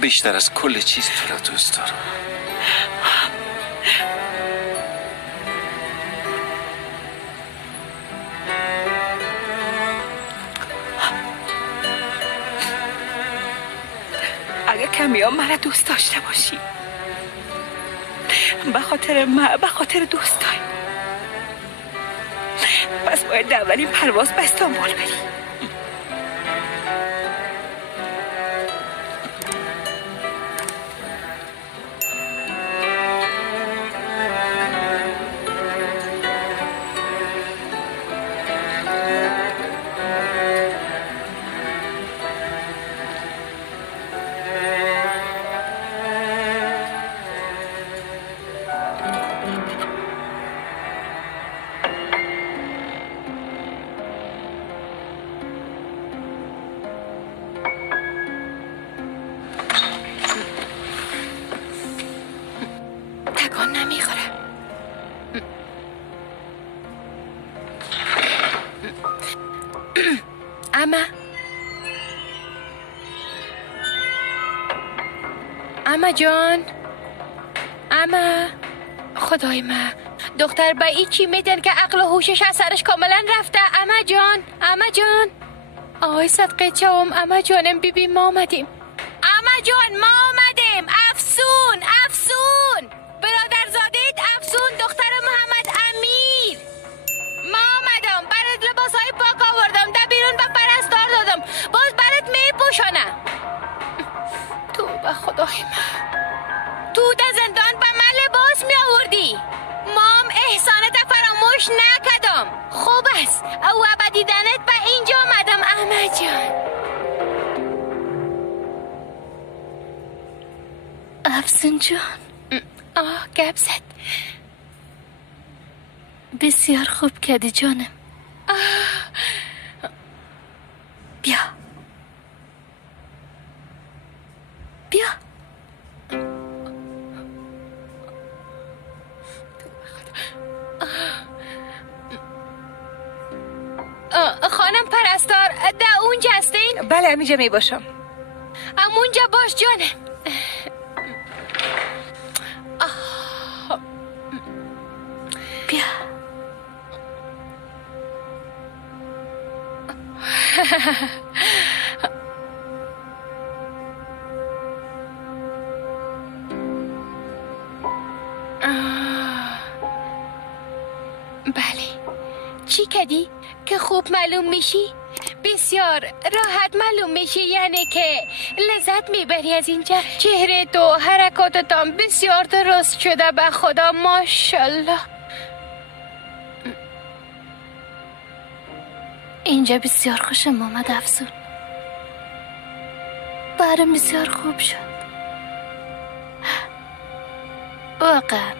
بیشتر از کل چیز تو را دوست دارم. اگه کمیاب مرا دوست داشته باشی به خاطر من، به خاطر دوستای پس باید اولین پرواز به استانبول بری. تکان نمیخوره. اما جان، اما خدای من، دختر به ای چی میدن که عقل و هوشش از سرش کاملا رفته؟ اما جان، اما جان، آی صدقه چوم، اما جانم بیبی ما آمدیم. اما جان ما آمدیم. افسون، افسون برادرزادید، افسون دختر محمد امیر. ما آمدم برات لباسهای پاک آوردم، در بیرون به پرستار دادم، باز برات میپوشانم. تو به خدای من، تو در زندان به من لباس می آوردی، مام احسانت فراموش نکدم. خوب است، او ابدیدنت به اینجا آمدم احمد جان. افسون جان، گپ زد. بسیار خوب کردی جانم. بیا بیا. خانم پرستار در اونجا هستین؟ بله همینجا می باشم. همونجا باش جانم. بیا. بله چی کردی؟ که خوب معلوم میشی؟ بسیار راحت معلوم میشی، یعنی که لذت میبری از اینجا. چهره تو، حرکاتتان بسیار درست شده به خدا، ماشالله. اینجا بسیار خوشم آمد افسون، برام بسیار خوب شد واقعا،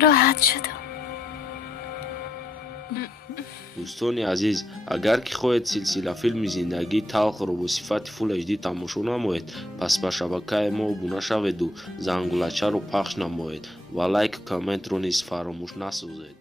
راحت شدم. دوستان عزیز، اگر که خواهید سلسله فیلم زندگی تلخ رو با صفت فول HD تماشا نمایید، پس به شبکه ما ابونه شوید و زنگولچه رو پخش نمایید و لایک کامنت رو نیز فراموش نسازید.